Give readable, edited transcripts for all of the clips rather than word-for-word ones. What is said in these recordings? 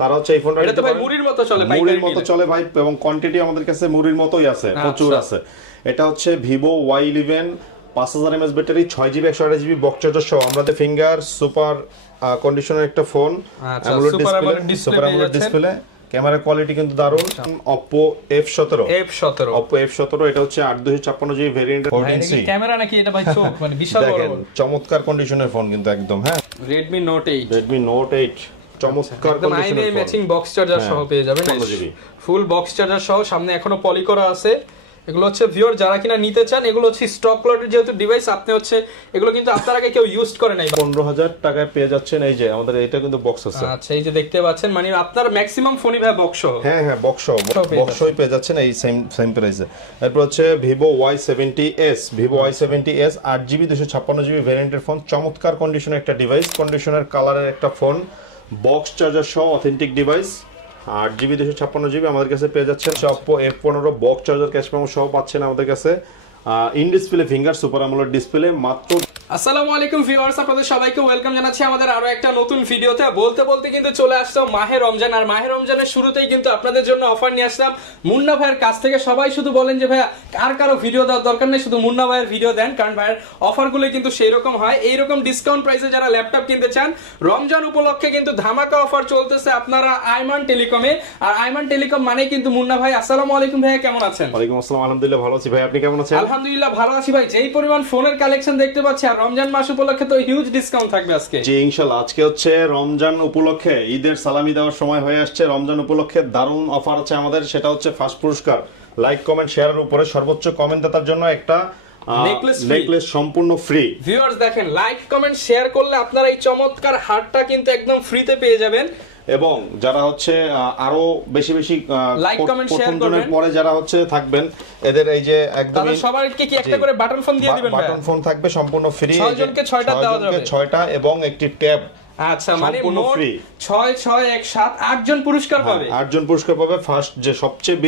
তারা হচ্ছে এই ফোনটা এটা তো ভাই মুড়ির মতো চলে, মুড়ির মতো চলে ভাই, এবং কোয়ান্টিটি আমাদের কাছে মুড়ির মতোই আছে, প্রচুর আছে। এটা হচ্ছে Vivo Y11 5000 mAh battery, 6GB 128GB box charger সহ। আমাদের ফিঙ্গার সুপার কন্ডিশনের একটা phone, AMOLED display, camera quality কিন্তু দারুণ। Oppo F17 এটা হচ্ছে 8256GB ভেরিয়েন্ট, 14C ক্যামেরা নাকি এটা ভাই চোখ মানে বিশাল বড়, চমৎকার কন্ডিশনের ফোন কিন্তু একদম। হ্যাঁ, Redmi Note 8 চমৎকার একদম আইএমআই ম্যাচিং বক্স চার্জার সহ পেয়ে যাবেন, ফুল বক্স চার্জার সহ, সামনে এখনো পলি করা আছে। এগুলো হচ্ছে ভিউয়ার যারা কিনা নিতে চান, এগুলো হচ্ছে স্টক লটের যেহেতু ডিভাইস, আপনি হচ্ছে এগুলো কিন্তু আপনার আগে কেউ ইউজ করে নাই। 15000 টাকায় পেয়ে যাচ্ছেন। এই যে আমাদের এটা কিন্তু বক্স আছে। আচ্ছা, এই যে দেখতে পাচ্ছেন, মানে আপনার ম্যাক্সিমাম ফোনই ভাই বক্স। হ্যাঁ, বক্সই পেয়ে যাচ্ছেন এই সেম প্রাইসে। এরপর হচ্ছে Vivo Y70s 8GB 256GB ভেরিয়েন্টের ফোন, চমৎকার কন্ডিশনের একটা ডিভাইস, কন্ডিশনের কালারের একটা ফোন, বক্স চার্জার সহ অথেন্টিক ডিভাইস, 8GB 256GB আমাদের কাছে পেয়ে যাচ্ছে। Oppo F15 box charger cash memo সহ পাচ্ছেন আমাদের কাছে। In display finger super AMOLED display মাত্র। আসসালামু আলাইকুম ভিউয়ার্স, আপনাদের সবাইকে ওয়েলকাম জানাচ্ছি আমাদের আরো একটা নতুন ভিডিওতে। বলতে কিন্তু চলে আসলো মাহে রমজান, আর মাহে রমজানের শুরুতেই কিন্তু আপনাদের জন্য অফার নিয়ে আসলাম মুন্না ভাইয়ের কাছ থেকে। সবাই শুধু বলেন যে ভাইয়া আর কারো ভিডিও দেওয়ার দরকার নেই, শুধু মুন্না ভাইয়ের ভিডিও দেন, কারণ ভাইয়ের অফারগুলো কিন্তু সেই রকম হয়। এইরকম ডিসকাউন্ট প্রাইসে যারা ল্যাপটপ কিনতে চান, রমজান উপলক্ষে কিন্তু ধামাকা অফার চলতেছে আপনারা আইমান টেলিকমে। আর আইমান টেলিকম মানে কিন্তু মুন্না ভাই। আসসালামু আলাইকুম ভাইয়া, কেমন আছেন? ওয়ালাইকুম আসসালাম, আলহামদুলিল্লাহ ভালো আছি ভাই, আপনি কেমন আছেন? আলহামদুলিল্লাহ ভালো আছি ভাই। যেই পরিমাণ ফোনের কালেকশন দেখতে পাচ্ছি, আর রমজান মাস উপলক্ষে তো হিউজ ডিসকাউন্ট থাকবে আজকে। জি ইনশাআল্লাহ, আজকে হচ্ছে রমজান উপলক্ষে ঈদের সালামি দেওয়ার সময় হয়ে আসছে। রমজান উপলক্ষে দারুণ অফার আছে আমাদের, সেটা হচ্ছে ফার্স্ট পুরস্কার লাইক কমেন্ট শেয়ারের উপরে সর্বোচ্চ কমেন্টদাতার জন্য একটা নেকলেস সম্পূর্ণ ফ্রি। ভিউয়ার্স দেখেন, লাইক কমেন্ট শেয়ার করলে আপনারা এই চমৎকার হারটা কিন্তু একদম ফ্রিতে পেয়ে যাবেন। এবং যারা হচ্ছে আরো বেশি লাইক কমেন্ট শেয়ার করবেন পরে যারা হচ্ছে থাকবেন, এদের এই যে একদম সবাইকে কি একটা করে বাটন ফোন দিয়ে দিবেন? বাটন ফোন থাকবে সম্পূর্ণ ফ্রি, 6 জনকে 6টা দেওয়া যাবে, 6টা এবং একটি ট্যাব। আচ্ছা, মানে ফ্রি 6 6 1 7 8 জন পুরস্কার পাবে। 8 জন পুরস্কার পাবে। ফার্স্ট যে সবচেয়ে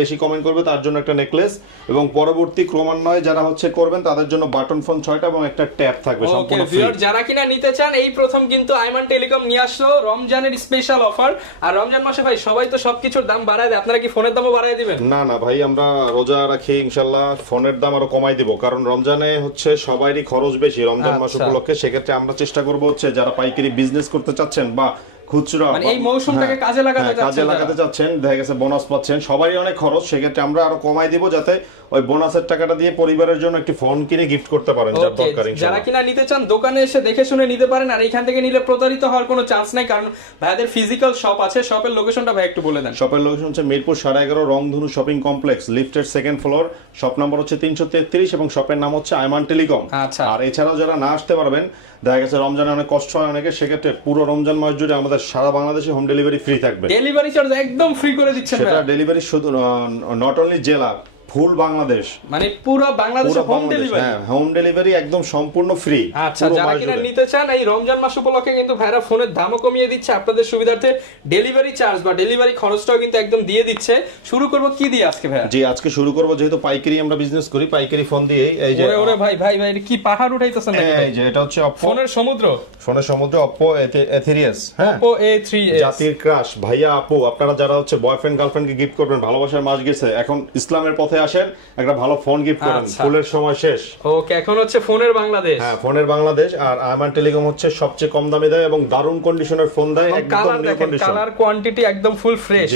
বেশি কমেন্ট করবে তার জন্য একটা নেকলেস, এবং পরবর্তী ক্রমান্বয়ে যারা হচ্ছে করবেন তাদের জন্য বাটন ফোন 6টা এবং একটা ট্যাব থাকবে সম্পূর্ণ ফ্রি। যারা কিনা নিতে চান, এই প্রথম কিন্তু আইমান টেলিকম নিয়ে আসলো রমজানের স্পেশাল অফার। আর রমজান মাসে ভাই সবাই তো সবকিছুর দাম বাড়ায় দেয়, আপনারা কি ফোনের দামও বাড়ায় দিবেন? না ভাই, আমরা রোজা রাখি, ইনশাআল্লাহ ফোনের দাম আরো কমাই দিব, কারণ রমজানে হচ্ছে সবারই খরচ বেশি রমজান মাস উপলক্ষে। সেক্ষেত্রে আমরা চেষ্টা করব হচ্ছে যারা পাইকারি বিজনেস করতে চাচ্ছেন বা খুচরা মানে এই মৌসুমটাকে কাজে লাগাতে চাচ্ছেন, দেখা গেছে বোনাস পাচ্ছেন, সবারই অনেক খরচ, সেক্ষেত্রে আমরা আরো কমাই দিব যাতে ওই বোনাসের টাকাটা দিয়ে পরিবারের জন্য একটি ফোন কিনে গিফট করতে পারেন যার দরকার। যারা কিনা নিতে চান দোকানে এসে দেখে শুনে নিতে পারেন, আর এখান থেকে নিলে প্রতারিত হওয়ার কোনো চান্স নাই, কারণ ভাইদের ফিজিক্যাল শপ আছে। শপের লোকেশনটা ভাই একটু বলে দেন। শপের লোকেশন হচ্ছে মিরপুর 11.5 রংধনু শপিং কমপ্লেক্স, লিফটের 2nd ফ্লোর, শপ নাম্বার হচ্ছে 333 এবং শপের নাম হচ্ছে আইমান টেলিকম। আর এছাড়াও যারা না আসতে পারবেন, দেখা গেছে রমজানে অনেক কষ্ট হয় অনেকে, সেক্ষেত্রে পুরো রমজান মাস জুড়ে আমাদের সারা বাংলাদেশে হোম ডেলিভারি ফ্রি থাকবে। ডেলিভারি চার্জ একদম ফ্রি করে দিচ্ছেন। সেটা ডেলিভারি শুধু নট অনলি জেলা, ফুল বাংলাদেশ, মানে পুরো বাংলাদেশে হোম ডেলিভারি। হ্যাঁ, হোম ডেলিভারি একদম সম্পূর্ণ ফ্রি। আচ্ছা, যারা কিনা নিতে চান এই রমজান মাস উপলক্ষে কিন্তু ভাইরা ফোনের দামও কমিয়ে দিচ্ছে আপনাদের সুবিধার্থে। ডেলিভারি চার্জ বা ডেলিভারি খরচটাও কিন্তু একদম দিয়ে দিচ্ছে। শুরু করব কি দিয়ে আজকে ভাই? জি, আজকে শুরু করব, যেহেতু পাইকারি আমরা বিজনেস করি, পাইকারি ফোন দিয়ে। এই যে ওরে ভাই কি পাহাড় উঠাইতেছেন নাকি? এই যে এটা হচ্ছে Oppo ফোনের সমুদ্র Oppo A3s। হ্যাঁ, Oppo A3s জাতির ক্রাশ ভাইয়া আপু, আপনারা যারা হচ্ছে বয়ফ্রেন্ড গার্লফ্রেন্ডকে গিফট করবেন, ভালোবাসার মাস গেছে, এখন ইসলামের পথে আসেন, একটা ভালো ফোন গিফট করেন, ফুলের সময় শেষ। ওকে, এখন হচ্ছে ফোনের বাংলাদেশ। হ্যাঁ, ফোনের বাংলাদেশ। আর আইমান টেলিকম হচ্ছে সবচেয়ে কম দামে দেয় এবং দারুণ কন্ডিশনের ফোন দেয়, একদম নিউ কন্ডিশন, কালার কোয়ান্টিটি একদম ফুল ফ্রেশ।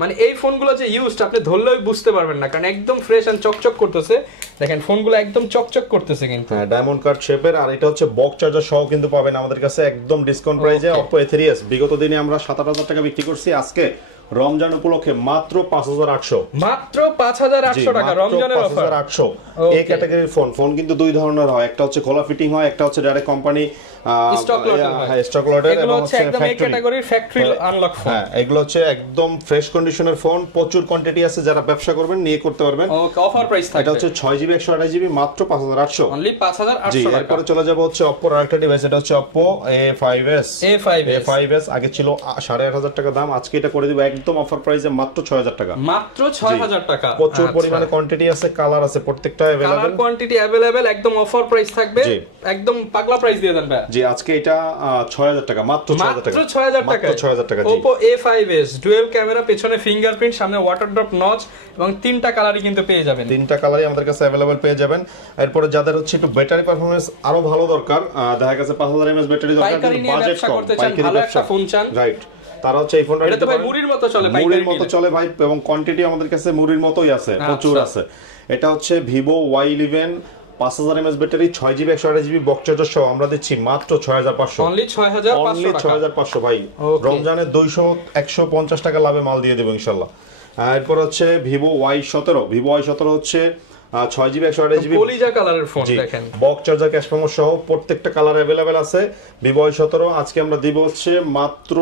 মানে এই ফোনগুলো যে ইউজড আপনি ধরলেও বুঝতে পারবেন না, কারণ একদম ফ্রেশ এন্ড চকচক করতেছে। দেখেন ফোনগুলো একদম চকচক করতেছে কিন্তু। হ্যাঁ, ডায়মন্ড কাট শেপের। আর এটা হচ্ছে বক্স চার্জার সহ কিন্তু পাবেন আমাদের কাছে একদম ডিসকাউন্ট প্রাইসে। Oppo A3s বিগত দিনে আমরা 7,000 টাকা বিক্রি করছি, আজকে রমজান উপলক্ষে মাত্র 5,800, মাত্র 5,800 টাকা রমজানের অফার। 5,800 এই ক্যাটাগরির ফোন কিন্তু দুই ধরনের হয়, একটা হচ্ছে খোলা ফিটিং হয়, একটা হচ্ছে ডাইরেক্ট কোম্পানি স্টক লটের, এবং হচ্ছে একদম এই ক্যাটাগরির ফ্যাক্টরি আনলক ফোন। হ্যাঁ, এগুলো হচ্ছে একদম ফ্রেশ কন্ডিশনের ফোন, প্রচুর কোয়ান্টিটি আছে, যারা ব্যবসা করবেন নিয়ে করতে পারবেন। ওকে, অফার প্রাইস থাকবে। এটা হচ্ছে 6GB 128GB মাত্র 5,800, অনলি 5,800 টাকা। এরপরে চলে যাব হচ্ছে Oppo এর আরেকটা ডিভাইস, এটা হচ্ছে Oppo A5s। আগে ছিল 8,500 টাকা দাম, আজকে এটা করে দিব একদম অফার প্রাইসে মাত্র 6,000 টাকা। মাত্র 6,000 টাকা। প্রচুর পরিমাণে কোয়ান্টিটি আছে, কালার আছে, প্রত্যেকটা अवेलेबल, কালার কোয়ান্টিটি अवेलेबल, একদম অফার প্রাইস থাকবে, একদম পাগলা প্রাইস দিয়ে দেন ভাই। জি, জি আজকে এটা 6000 টাকা, মাত্র 6000 টাকা, মাত্র 6000 টাকা, মাত্র 6000 টাকা। জি Oppo A5s ডুয়াল ক্যামেরা, পেছনে ফিঙ্গারপ্রিন্ট, সামনে ওয়াটার ড্রপ নচ এবং তিনটা কালারই কিন্তু পেয়ে যাবেন। তিনটা কালারই আমাদের কাছে अवेलेबल পেয়ে যাবেন। এরপরে যাদের হচ্ছে একটু ব্যাটারি পারফরম্যান্স আরো ভালো দরকার, দেখা গেছে 5000 mAh ব্যাটারি দরকার, পাইকারি নিয়ে বাজেট ব্যবসা কম, করতে চান, পাইকারি ভালো ব্যবসা, একটা ফোন চান, রাইট, তারা হচ্ছে এই ফোনটা এটা নিতে তো ভাই পারেন। মুড়ির মতো চলে, মুড়ির মতো চলে ভাই, এবং কোয়ান্টিটি আমাদের কাছে মুড়ির মতোই আছে, প্রচুর আছে। এটা হচ্ছে Vivo Y11 5000 mAh battery, 6GB 128GB box charger সহ আমরা দিচ্ছি মাত্র 6500, অনলি 6500 টাকা। 6500 ভাই। রমজানে 200 150 টাকা লাভে মাল দিয়ে দেব ইনশাআল্লাহ। এরপর হচ্ছে Vivo Y17 হচ্ছে 6GB 128GB কলিজা কালারের ফোন দেখেন, বক্স চার্জার ক্যাশ মেমো সহ প্রত্যেকটা কালার अवेलेबल আছে। Vivo Y17 আজকে আমরা দিব হচ্ছে মাত্র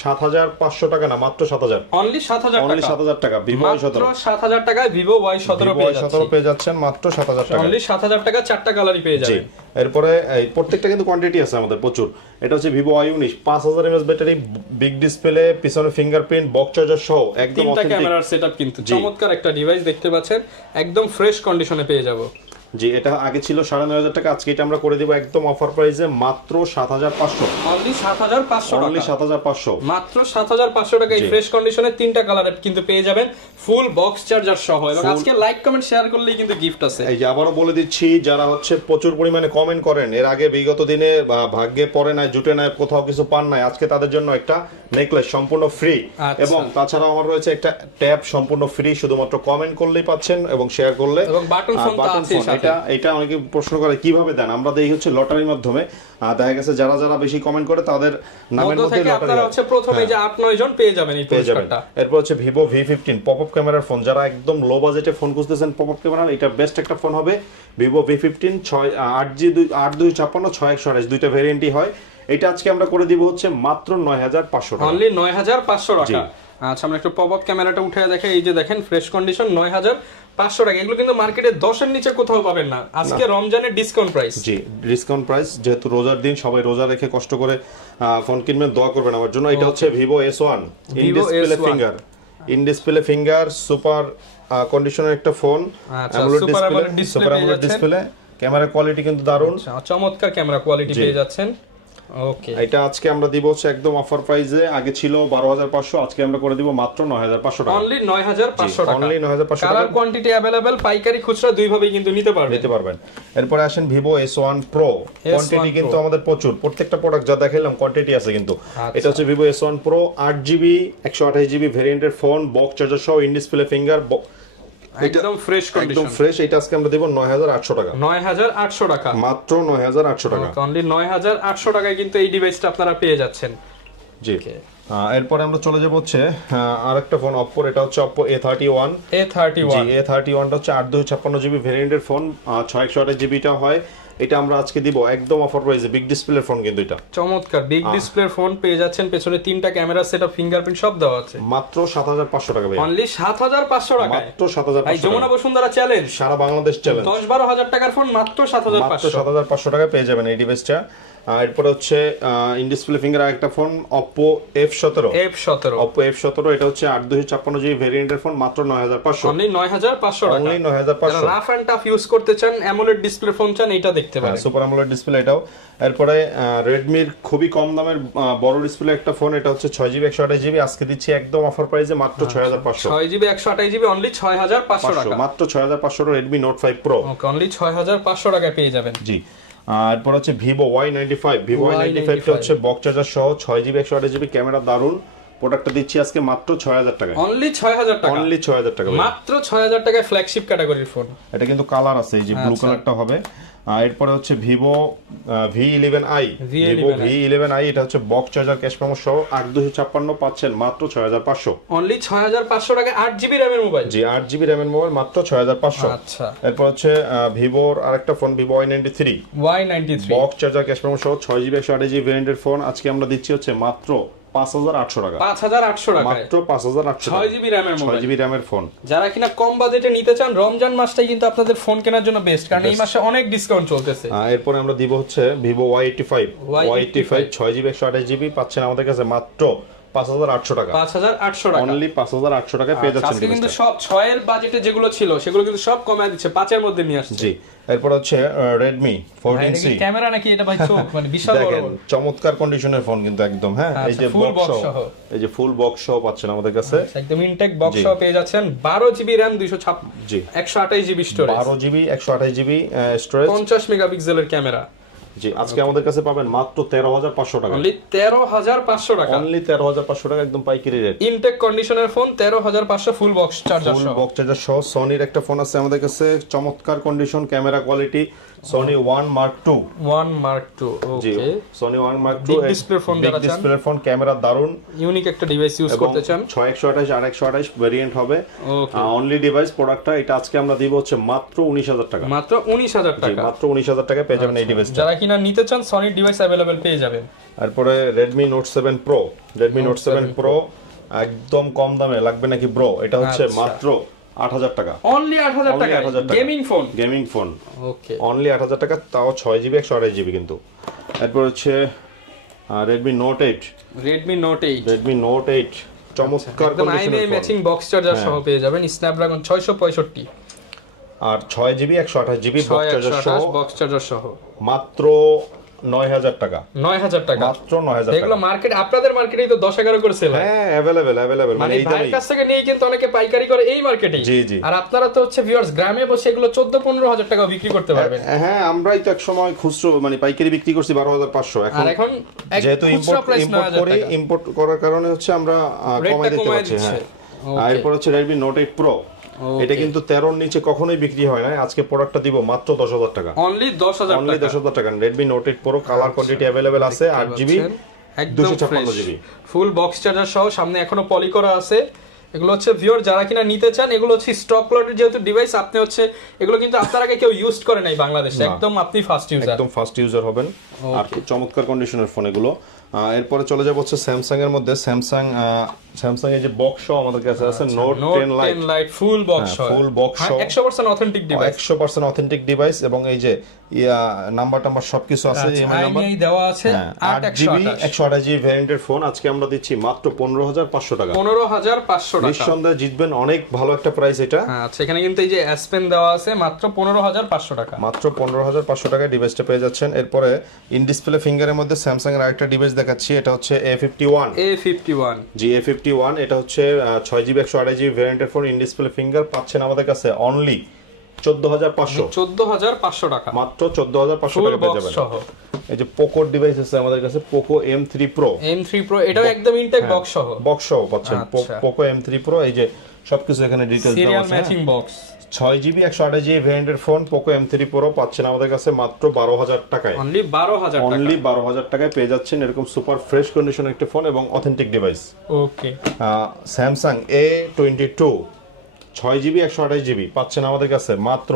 7500 টাকা, না মাত্র 7000, অনলি 7000 টাকা, 7000 টাকা Vivo Y17, মাত্র 7000 টাকায় Vivo Y17 পেয়ে যাচ্ছেন মাত্র 7000 টাকা, অনলি 7000 টাকা, চারটা কালারই পেয়ে যাবেন। এরপরে এই প্রত্যেকটা কিন্তু কোয়ান্টিটি আছে আমাদের প্রচুর। এটা হচ্ছে Vivo Y19 5000 mAh battery, big display, পিছনে ফিঙ্গারপ্রিন্ট, বক্স চার্জার সহ একদম তিনটা অথেন্টিক ক্যামেরার সেটআপ, কিন্তু চমৎকার একটা ডিভাইস দেখতে পাচ্ছেন, একদম ফ্রেশ কন্ডিশনে পেয়ে যাব। জি এটা আগে ছিল 9500 টাকা, আজকে এটা আমরা করে দিব একদম অফার প্রাইসে মাত্র 7500, অনলি 7500 টাকা, অনলি 7500, মাত্র 7500 টাকায় ফ্রেশ কন্ডিশনে তিনটা কালার কিন্তু পেয়ে যাবেন, ফুল বক্স চার্জার সহ। এবং আজকে লাইক কমেন্ট শেয়ার করলেই কিন্তু গিফট আছে। এই যে আবারও বলে দিচ্ছি, যারা হচ্ছে প্রচুর পরিমাণে কমেন্ট করেন, এর আগে বিগত দিনে ভাগ্যে পড়ে নাই, জুটে নাই, কোথাও কিছু পান নাই, আজকে তাদের জন্য একটা নেকলেস সম্পূর্ণ ফ্রি, এবং তাছাড়া আমার রয়েছে একটা ট্যাব সম্পূর্ণ ফ্রি, শুধুমাত্র কমেন্ট করলেই পাচ্ছেন এবং শেয়ার করলে, এবং বাটন ফোন তো আছে সাথে। এটা অনেকে প্রশ্ন করে কিভাবে দেন, আমরা দেই হচ্ছে লটারির মাধ্যমে। দেখা গেছে যারা যারা বেশি কমেন্ট করে তাদের নামের মধ্যে লটারি, আপনারা হচ্ছে প্রথমে যে 8-9 জন পেয়ে যাবেন এই পুরস্কারটা। এরপর হচ্ছে Vivo V15 পপআপ ক্যামেরার ফোন, যারা একদম লো বাজেটে ফোন খুঁজতেছেন পপআপ ক্যামেরার, এটা বেস্ট একটা ফোন হবে Vivo V15 8GB 6128 দুইটা ভেরিয়েন্টই হয়। এটা আজকে আমরা করে দিব হচ্ছে মাত্র 9500 টাকা, অনলি 9500 টাকা। আচ্ছা আমরা একটু পপআপ ক্যামেরাটা উঠে দেখে, এই যে দেখেন ফ্রেশ কন্ডিশন 9500 টাকা। এগুলো কিন্তু মার্কেটে 10 এর নিচে কোথাও পাবেন না। আজকে রমজানের ডিসকাউন্ট প্রাইস। জি ডিসকাউন্ট প্রাইস, যেহেতু রোজার দিন সবাই রোজা রেখে কষ্ট করে ফোন কিনবেন, দোয়া করবেন আমার জন্য। এটা হচ্ছে Vivo S1 in display finger super কন্ডিশনের একটা phone, super AMOLED display, camera quality কিন্তু দারুণ, চমৎকার ক্যামেরা কোয়ালিটি পেয়ে যাচ্ছেন। ওকে এটা আজকে আমরা দিব হচ্ছে একদম অফার প্রাইসে, আগে ছিল 12500, আজকে আমরা করে দিব মাত্র 9500 টাকা, অনলি 9500 টাকা, অনলি 9500 টাকা। কালার কোয়ান্টিটি अवेलेबल, পাইকারি খুচরা দুই ভাবেই কিন্তু নিতে পারবেন। এরপর আসেন Vivo S1 Pro, কোয়ান্টিটি কিন্তু আমাদের প্রচুর, প্রত্যেকটা প্রোডাক্ট যা দেখাইলাম কোয়ান্টিটি আছে কিন্তু। এটা হচ্ছে Vivo S1 Pro 8GB 128GB ভেরিয়েন্টের ফোন, বক্স চার্জার সহ, ইন ডিসপ্লে ফিঙ্গার, একদম ফ্রেশ কন্ডিশন, একদম ফ্রেশ। এটা আজকে আমরা দেব 9800 টাকা, 9800 টাকা, মাত্র 9800 টাকা, অনলি 9800 টাকায় কিন্তু এই ডিভাইসটা আপনারা পেয়ে যাচ্ছেন। জি এরপর আমরা চলে যাব হচ্ছে আরেকটা ফোন Oppo, এটা হচ্ছে Oppo A31 জি A31 টা হচ্ছে 8256GB ভেরিয়েন্টের ফোন, 6128GB টা হয়। এটা আমরা আজকে দিব একদম অফার প্রাইসে, বিগ ডিসপ্লের ফোন কিন্তু এটা চমৎকার বিগ ডিসপ্লের ফোন পেয়ে যাচ্ছেন, পেছনে তিনটা ক্যামেরা সেটআপ, ফিঙ্গারপ্রিন্ট সব দেওয়া আছে, মাত্র 7500 টাকা ভাই, অনলি 7500 টাকা, মাত্র 7500 ভাই যমুনা বসুন্ধরা চ্যালেঞ্জ, সারা বাংলাদেশ চ্যালেঞ্জ, 10-12 হাজার টাকার ফোন মাত্র 7500 টাকা পেয়ে যাবেন এই ডিভাইসটা। এরপর হচ্ছে ইন ডিসপ্লে ফিঙ্গার আরেকটা phone Oppo F17 Oppo F17, এটা হচ্ছে 8256GB ভেরিয়েন্টের ফোন, মাত্র 9500, অনলি 9500 টাকা, only 9500। Rough and tough use করতে চান, অ্যামোলেড ডিসপ্লে ফোন চান, এটা দেখতে পারেন, সুপার অ্যামোলেড ডিসপ্লে এটাও। এরপরে Redmi এর খুবই কম দামের বড় ডিসপ্লে একটা ফোন, এটা হচ্ছে 6GB 128GB, আজকে দিচ্ছি একদম অফার প্রাইসে মাত্র 6500, 6GB 128GB অনলি 6500 টাকা, মাত্র 6500 Redmi Note 5 Pro, okay only 6500 টাকায় পেয়ে যাবেন। জি এরপর হচ্ছে Vivo Y95 টা হচ্ছে বক্স চার্জার সহ, 6GB 128GB ক্যামেরা, দারুন প্রোডাক্টটা দিচ্ছি আজকে মাত্র 6000 টাকা, অনলি 6000 টাকা, অনলি 6000 টাকা, মাত্র 6000 টাকায় ফ্ল্যাগশিপ ক্যাটাগরির ফোন। এটা কিন্তু কালার আছে, এই যে ব্লু কালারটা হবে। এরপরে হচ্ছে Vivo V11i এটা হচ্ছে বক্স চার্জার ক্যাশ মেমো সহ, 8256 পাচ্ছেন মাত্র 6500, অনলি 6500 টাকা, 8GB র‍্যামের মোবাইল, জি 8GB র‍্যামের মোবাইল, মাত্র 6500। আচ্ছা এরপর হচ্ছে Vivoর আরেকটা phone Vivo Y93 box charger cash memo সহ, 6GB 128GB ভেরিয়েন্টের ফোন, আজকে আমরা দিচ্ছি হচ্ছে মাত্র 5800 টাকা, 5800 টাকা, মাত্র 5800, 6GB র‍্যামের মোবাইল, 6GB র‍্যামের ফোন। যারা কিনা কম বাজেটে নিতে চান, রমজান মাসটাই কিন্তু আপনাদের ফোন কেনার জন্য বেস্ট, কারণ এই মাসে অনেক ডিসকাউন্ট চলতেছে। এরপর আমরা দিব হচ্ছে Vivo Y85 6GB 128GB পাচ্ছেন আমাদের কাছে মাত্র 5,800 টাকা, 5,800 টাকা অনলি 5,800 টাকায় পেয়ে যাচ্ছেন। আজকে কিন্তু সব 6 এর বাজেটে যেগুলো ছিল সেগুলো কিন্তু সব কমায় দিচ্ছে, 5 এর মধ্যে নিয়ে আসছে। জি, এরপর হচ্ছে Redmi 14C। ক্যামেরা নাকি এটা ভাই চোখ মানে বিশাল বড় দেখেন চমৎকার কন্ডিশনের ফোন কিন্তু একদম। হ্যাঁ, এই যে ফুল বক্স বক্স সহ, সহ, এই যে ফুল বক্স সহ পাচ্ছেন আমাদের কাছে। একদম ইনটেক বক্স সহ পেয়ে যাচ্ছেন। 12 জিবি RAM, 256 জি 128 GB storage, 12 GB 128 GB storage, 50 মেগাপিক্সেলের ক্যামেরা। জি আজকে আমাদের কাছে পাবেন মাত্র 13,500 টাকা, অনলি 13,500 টাকা, অনলি 13,500 টাকা, একদম পাইকারি রেট। ইনটেক কন্ডিশনের phone 13,500, full box charger full সহ। বক্স চার্জার সহ সনির একটা ফোন আছে আমাদের কাছে, চমৎকার condition, camera quality, Sony 1 Mark II। 1 Mark II, জি okay. Sony 1 Mark II Big display phone যারা চান, ডিসপ্লে ফোন, ক্যামেরা দারুন, ইউনিক একটা ডিভাইস ইউজ করতে চান, 6128 আর 128 ভেরিয়েন্ট হবে। ওকে। অনলি ডিভাইস প্রোডাক্টটা এটা আজকে আমরা দিব হচ্ছে মাত্র 19,000 টাকা, মাত্র 19,000 জি টাকা। মাত্র 19,000 টাকায় পেয়ে যাবেন এই ডিভাইসটা। যারা কিনা নিতে চান সনির ডিভাইস अवेलेबल পেয়ে যাবেন। তারপরে Redmi Note 7 Pro, Redmi Note 7 Pro একদম কম দামে লাগবে নাকি ব্রো? এটা হচ্ছে আচ্ছা। মাত্র 8,000 টাকা, অনলি 8,000 Only টাকা, 8,000 টাকা। Gaming phone. গেমিং ফোন ওকে, অনলি 8,000 টাকা, তাও 6 জিবি 128 জিবি কিন্তু। এরপর হচ্ছে Redmi Note 8, Redmi Note 8 Redmi Note 8 চমৎকার একদম আইএমআই কন্ডিশনের ম্যাচিং ফোন, বক্স চার্জার সহ পেয়ে যাবেন, স্ন্যাপড্রাগন 665, আর 6 জিবি 128 জিবি বক্স চার্জার সহ 128 বক্স চার্জার সহ মাত্র 9,000 টাকা, 9,000 টাকা। মাত্র 9,000 এগুলো টাকা। মার্কেট, আপনাদের মার্কেটেই তো 10-11 করে সেল হয়। হ্যাঁ अवेलेबल মানে মানে এই ভাইয়ের দামেই। কাছ থেকে নিয়ে কিন্তু অনেকে পাইকারি করে এই মার্কেটেই। জি, জি। আর আপনারা তো হচ্ছে ভিউয়ার্স গ্রামে বসে এগুলো 14-15 হাজার টাকা বিক্রি করতে পারবেন। হ্যাঁ আমরাই তো এক সময় খুচরো মানে পাইকারি বিক্রি করছি 12,500। আর এখন যেহেতু খুচরা প্রাইস ইম্পোর্ট 9,000 করি, টাকা, ইম্পোর্ট করার কারণে হচ্ছে আমরা রেটটা কমাই দিতে কমায় পারছি। দিচ্ছে। হ্যাঁ, আর এরপর হচ্ছে Redmi Note 8 Pro, এটা কিন্তু 13 এর নিচে কখনোই বিক্রি হয় না। আজকে প্রোডাক্টটা দিব মাত্র 10,000 টাকা, অনলি 10,000 অনলি টাকা। 10,000 টাকা। Redmi Note 8 Pro colour quantity available আছে, 8 জিবি একদম 256 জিবি, ফুল বক্স চার্জার সহ, সামনে এখনো পলি করা আছে। এগুলো হচ্ছে ভিউয়ার যারা কিনা নিতে চান, এগুলো হচ্ছে স্টক লটের যেহেতু ডিভাইস, আপনি হচ্ছে এগুলো কিন্তু আপনার আগে কেউ ইউজ করে নাই বাংলাদেশে, একদম আপনি ফার্স্ট ইউজার, একদম ফার্স্ট ইউজার হবেন। আর খুব চমৎকার কন্ডিশনের ফোন এগুলো। এরপরে চলে যাব হচ্ছে স্যামসাং এর মধ্যে। স্যামসাং এর যে বক্স সহ আমাদের কাছে আছে Note 10 Lite, ফুল বক্স সহ, ফুল বক্স সহ 100% অথেন্টিক ডিভাইস, 100% অথেন্টিক ডিভাইস, এবং এই যে নাম্বার সবকিছু আছে, ইএমআই নাম্বার দেওয়া আছে। 8 জিবি 128 জিবি ভ্যারিয়েন্টের ফোন আজকে আমরা দিচ্ছি মাত্র 15,500 টাকা, 15,500 টাকা। নিঃসন্দেহে জিতবেন, অনেক ভালো একটা প্রাইস এটা। আচ্ছা, এখানে কিন্তু এই যে S Pen দেওয়া আছে মাত্র 15,500 টাকা, মাত্র 15,500 টাকায় ডিভাইসটা পেয়ে যাচ্ছেন। এরপরে ইন ডিসপ্লে ফিঙ্গারের মধ্যে স্যামসাং এর আরেকটা ডিভাইস দেখাচ্ছি, এটা হচ্ছে A51। A51 জি A51, এটা হচ্ছে 6 জিবি 128 জিবি ভ্যারিয়েন্টের ফোন, ইন ডিসপ্লে ফিঙ্গার, পাচ্ছেন আমাদের কাছে অনলি 14,500, 14,500 টাকা, মাত্র 14,500 টাকা পেয়ে যাবেন। সহ। এই যে পোকোর ডিভাইস আছে আমাদের কাছে, Poco M3 Pro, M3 Pro এটাও একদম ইনটেক বক্স সহ, বক্স সহ পাচ্ছেন আচ্ছা। Poco M3 Pro। এই যে সবকিছু এখানে ডিটেইলস দেওয়া সিরিয়াল আছে। ম্যাচিং বক্স, 6 জিবি 128 জিবি ভ্যারিয়েন্টের ফোন পোকো M3 Pro পাচ্ছেন আমাদের কাছে মাত্র 12,000 টাকায়, অনলি 12,000 টাকা, অনলি 12,000 টাকায় পেয়ে যাচ্ছেন এরকম সুপার ফ্রেশ কন্ডিশনের একটা ফোন এবং অথেন্টিক ডিভাইস। ওকে। স্যামসাং A22 6 জিবি 128 জিবি পাচ্ছেন আমাদের কাছে মাত্র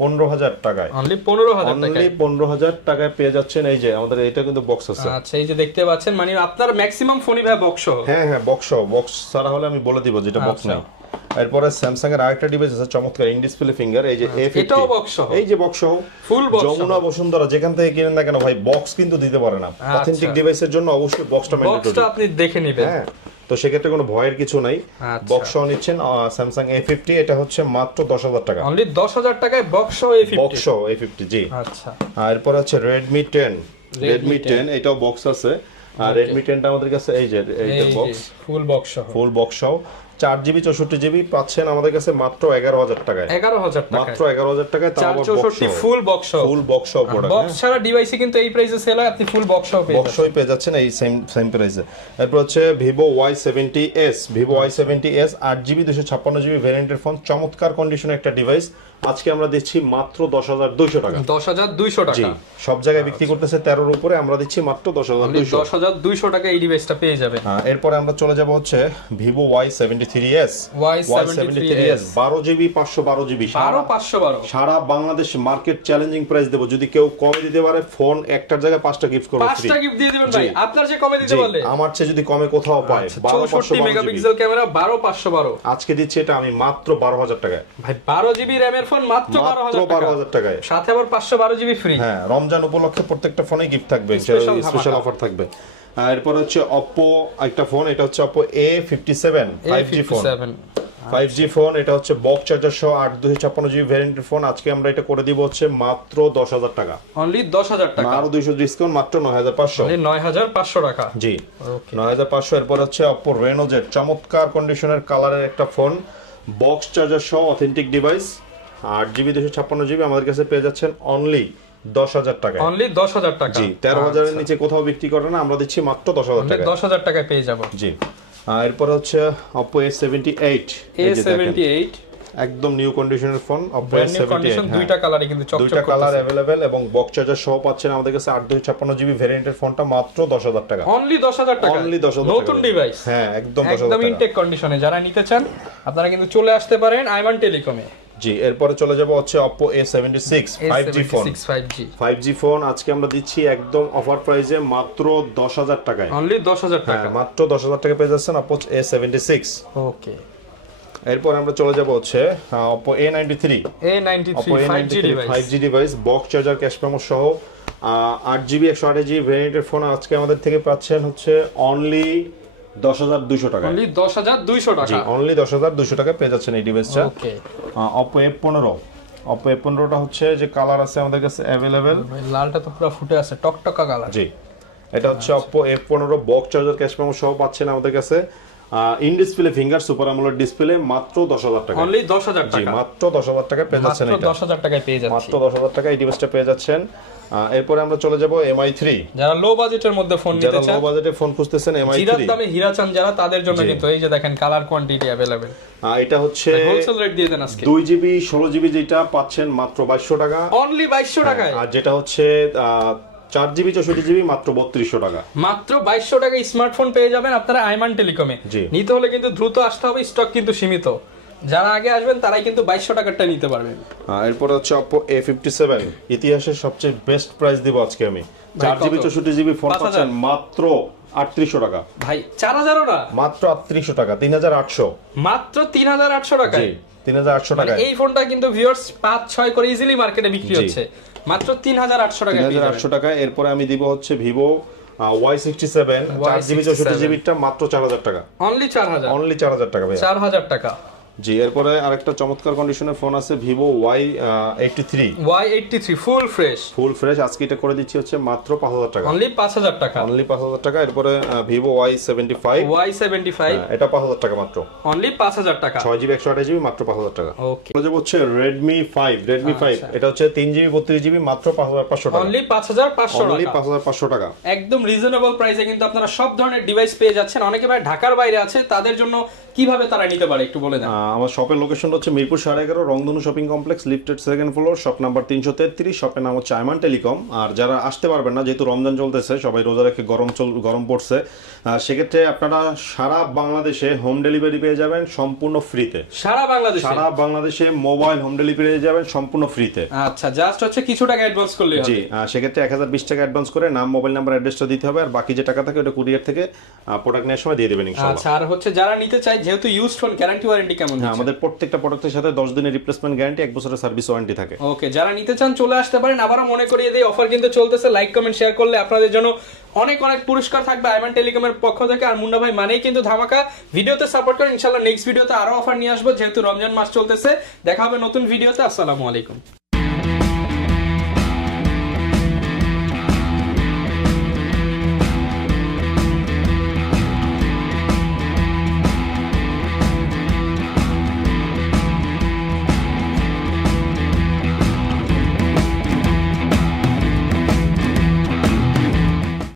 15,000 টাকায়, অনলি 15,000 টাকা, অনলি 15,000 টাকায় পেয়ে যাচ্ছেন। এই যে আমাদের এটা কিন্তু বক্স আছে। আচ্ছা, এই যে দেখতে পাচ্ছেন, মানে আপনার ম্যাক্সিমাম ফোনই ভাই বক্স সহ। হ্যাঁ বক্স ছাড়া হলে আমি বলে দিব যেটা বক্স আচ্ছা। নাই। এরপরে স্যামসাং এর আরেকটা ডিভাইস আছে চমৎকার, ইন ডিসপ্লে ফিঙ্গার, এই যে A50, এটাও বক্স সহ, এই যে বক্স সহ ফুল বক্স, যমুনা বসুন্ধরা যেখান থেকে কিনেন না কেন ভাই বক্স কিন্তু দিতে পারে না। অথেন্টিক ডিভাইসের জন্য অবশ্যই বক্সটা ম্যান্ডেটরি, বক্সটা আপনি দেখে নেবেন। হ্যাঁ, তো সেক্ষেত্রে কোনো ভয়ের কিছু নাই। আচ্ছা। বক্স সহ নিচ্ছেন স্যামসাং A50, এটা হচ্ছে মাত্র 10,000 টাকা, অনলি 10,000 টাকায় বক্স সহ A50, বক্স সহ A50। জি আচ্ছা। আর এরপর হচ্ছে Redmi 10, এটাও বক্স আছে। আর Redmi 10টা আমাদের কাছে এই যে এইটা বক্স, ফুল বক্স সহ, ফুল বক্স সহ 4 জিবি 64 জিবি পাচ্ছেন আমাদের কাছে মাত্র 11,000 টাকায়, 11,000 টাকা, মাত্র 11,000 টাকায়, তাও আবার 464 ফুল বক্স সহ, ফুল বক্স সহ প্রোডাক্ট। বক্স ছাড়া ডিভাইসে কিন্তু এই প্রাইসে সেল হয়, আপনি ফুল বক্স সহ পেয়ে বক্স সহ পেয়ে যাচ্ছেন এই সেম প্রাইসে। এরপর হচ্ছে Vivo Y70s, Vivo Y70s 8 GB 256 GB ভ্যারিয়েন্টের ফোন, চমৎকার কন্ডিশনের একটা ডিভাইস আজকে আমরা দিচ্ছি মাত্র 10,200 টাকা, 10,200 টাকা। জি সব জায়গায় বিক্রি করতেছে 13 এর উপরে, আমরা দিচ্ছি মাত্র 10,200, 10,200 টাকা এই ডিভাইসটা পেয়ে যাবেন। এরপরে আমরা চলে যাব হচ্ছে Vivo Y73s, Y73s 12 GB 512 GB, 512 সারা বাংলাদেশ মার্কেট চ্যালেঞ্জিং প্রাইস দেব। যদি কেউ কমে দিতে পারে ফোন একটার জায়গায় 5টা গিফট করব, 5টা গিফট দিয়ে দিবেন ভাই, আপনার যে কমে দিতে বলে, আমার চেয়ে যদি কমে কোথাও পায় 64 মেগাপিক্সেল ক্যামেরা 12512, আজকে দিচ্ছি এটা আমি মাত্র 12,000 টাকায় ভাই 12 জিবি RAM এর ফোন মাত্র 12,000 টাকায়, সাথে আবার 512 জিবি ফ্রি। হ্যাঁ, রমজান উপলক্ষে প্রত্যেকটা ফোনে গিফট থাকবে, স্পেশাল অফার থাকবে। এরপর হচ্ছে Oppo একটা ফোন, এটা হচ্ছে Oppo A57 5G phone. 5G phone, এটা হচ্ছে বক্স চার্জার সহ 8 256GB ভ্যারিয়েন্টের ফোন। আজকে আমরা এটা করে দিব হচ্ছে মাত্র 10,000 টাকা, অনলি 10,000 টাকা, আরো 200 ডিসকাউন্ট, মাত্র 9,500, অনলি 9,500 টাকা। জি 9,500। এরপর হচ্ছে Oppo Reno Z, চমৎকার কন্ডিশনের কালারের একটা ফোন, বক্স চার্জার সহ অথেন্টিক ডিভাইস, 8GB 256GB আমাদের কাছে পেয়ে যাচ্ছেন অনলি 10,000 টাকা, অনলি 10,000 টাকা। জি 13,000 এর নিচে কোথাও বিক্রি করে না, আমরা দিচ্ছি মাত্র 10,000 টাকা, 10,000 টাকায় পেয়ে যাব। জি এরপর হচ্ছে Oppo A78, A78 একদম নিউ কন্ডিশনের ফোন, Oppo কন্ডিশন, A78 দুইটা কালারে কিন্তু চকচক দুইটা করতেছে, কালার अवेलेबल এবং বক্স চার্জার সহ পাচ্ছেন আমাদের কাছে 8 256GB ভ্যারিয়েন্টের ফোনটা মাত্র 10,000 টাকা, অনলি 10,000 টাকা, অনলি 10,000 টাকা, নতুন ডিভাইস, হ্যাঁ একদম 10,000 একদম টাকা, ইনটেক কন্ডিশনে। যারা নিতে চান আপনারা কিন্তু চলে আসতে পারেন আইমান টেলিকমে। জি এরপরে চলে যাব হচ্ছে Oppo A76 5G phone. 5G phone আজকে আমরা দিচ্ছি একদম অফার প্রাইসে মাত্র 10,000 টাকায়, অনলি 10,000 টাকা, হ্যাঁ মাত্র 10,000 টাকা পেয়ে যাচ্ছেন Oppo A76। ওকে, এরপর আমরা চলে যাব হচ্ছে Oppo A93 Oppo A93 5G device, box charger, cash memo সহ 8GB 128GB ভ্যারিয়েন্টের ফোন আজকে আমাদের থেকে পাচ্ছেন হচ্ছে অনলি 10,200 টাকা, অনলি 10,200 টাকা, জি অনলি 10,200 টাকা পেয়ে যাচ্ছেন এই ডিভাইসটা। ওকে, Oppo A15টা হচ্ছে যে কালার আছে আমাদের কাছে अवेलेबल, লালটা তো পুরো ফুটে আছে, টকটকা কালার। জি এটা হচ্ছে Oppo A15 box charger, cash memo সহ পাচ্ছেন আমাদের কাছে, in display finger super AMOLED display, মাত্র 10,000 টাকা, অনলি 10,000 জি টাকা, মাত্র 10,000 টাকা পেয়ে যাচ্ছেন, মাত্র এটা 10,000 টাকায় পেয়ে যাচ্ছি, মাত্র 10,000 টাকা এই ডিভাইসটা পেয়ে যাচ্ছেন। এরপরে আমরা চলে যাব MI3, যারা লো বাজেটের মধ্যে ফোন নিতে যারা চান, লো বাজেটে ফোন খুঁজতেছেন জিরার MI3, দামে হীরা চান যারা, তাদের জন্য জি। কিন্তু এই যে দেখেন কালার কোয়ান্টিটি अवेलेबल। এটা হচ্ছে হোলসেল রেট দিয়ে দেন আজকে, 2GB 16GB যেটা পাচ্ছেন মাত্র 2200 টাকা, অনলি 2200 টাকায়, আর যেটা হচ্ছে 4GB 64GB মাত্র 3200 টাকা, মাত্র 2200 টাকায় স্মার্টফোন পেয়ে যাবেন আপনারা আইমান টেলিকমে। জি। নিতে হলে কিন্তু দ্রুত আসতে হবে, স্টক কিন্তু সীমিত, যারা আগে আসবেন তারাই কিন্তু 2200 টাকারটা নিতে পারবেন। এরপর হচ্ছে Oppo A57, ইতিহাসের সবচেয়ে বেস্ট প্রাইস দিব আজকে আমি, 4GB 64GB ফোন 5,000 পাচ্ছেন মাত্র 3800 টাকা, ভাই 4000ও না, মাত্র 3800 টাকা, 3,800, মাত্র 3,800 টাকায়, জি 3,800 মানে টাকা, এই ফোনটা কিন্তু ভিউয়ার্স 5-6 করে ইজিলি মার্কেটে বিক্রি জি। হচ্ছে, মাত্র 3,800 টাকায় পেয়ে যাবেন। 3,800 টাকা। এরপরে আমি দিব হচ্ছে Vivo Y67 4GB 64GB টা মাত্র 4,000 টাকা, অনলি 4000, অনলি 4,000 টাকা ভাই, 4000 টাকা। জি এরপরে আরেকটা চমৎকার কন্ডিশনের ফোন আছে Vivo Y83 Y83 full fresh, full fresh, আজকে এটা করে দিচ্ছি হচ্ছে মাত্র 5,000 টাকা, অনলি 5000 টাকা, অনলি 5,000 টাকা। এরপরে Vivo Y75 Y75 এটা 5,000 টাকা মাত্র, অনলি 5000 টাকা, 6GB 128GB মাত্র 5,000 টাকা। ওকে, এটা হচ্ছে Redmi 5 এটা হচ্ছে 3GB 32GB মাত্র 5,500 টাকা, অনলি 5500 অনলি টাকা, 5,500 টাকা। একদম রিজনেবল প্রাইসে কিন্তু আপনারা সব ধরনের ডিভাইস পেয়ে যাচ্ছেন। অনেকে ভাই ঢাকার বাইরে আছে, তাদের জন্য কিভাবে তারা নিতে পারে একটু বলে দেন। আমার শপের লোকেশনটা হচ্ছে মিরপুর 11.5 রংধনু shopping complex, lifted second floor, shop number 333, শপের নাম হচ্ছে আইমান টেলিকম। আর যারা আসতে পারবেন না, যেহেতু রমজান চলতেছে, সবাই রোজা রেখে গরম পড়ছে, সেক্ষেত্রে আপনারা সারা বাংলাদেশে হোম ডেলিভারি পেয়ে যাবেন সম্পূর্ণ ফ্রিতে, সারা বাংলাদেশে মোবাইল হোম ডেলিভারি পেয়ে যাবেন সম্পূর্ণ ফ্রিতে। আচ্ছা, জাস্ট হচ্ছে কিছু টাকা অ্যাডভান্স করলে হবে। জি সেক্ষেত্রে 1020 টাকা অ্যাডভান্স করে নাম, মোবাইল নাম্বার, অ্যাড্রেসটা দিতে হবে, আর বাকি যে টাকা থাকে ওটা কুরিয়ার থেকে প্রোডাক্ট নেওয়ার সময় দিয়ে দেবেন ইনশাআল্লাহ। আচ্ছা, আর হচ্ছে যারা নিতে চায়, যেহেতু ইউজড ফোন, গ্যারান্টি ওয়ারেন্টি কেমন হ্যাঁ, দিচ্ছেন? আমাদের প্রত্যেকটা প্রোডাক্টের সাথে 10 দিনের রিপ্লেসমেন্ট গ্যারান্টি, 1 বছরের সার্ভিস ওয়ারেন্টি থাকে। ওকে, যারা নিতে চান চলে আসতে পারেন। আবারও মনে করিয়ে দেই, অফার কিন্তু চলতেছে, লাইক কমেন্ট শেয়ার করলে আপনাদের জন্য অনেক অনেক পুরস্কার থাকবে আইমান টেলিকমের পক্ষ থেকে। আর মুন্না ভাই মানেই কিন্তু ধামাকা, ভিডিওতে সাপোর্ট করেন। ইনশাআল্লাহ নেক্সট ভিডিওতে আরো অফার নিয়ে আসবো, যেহেতু রমজান মাস চলতেছে। দেখা হবে নতুন ভিডিওতে। আসসালামু আলাইকুম।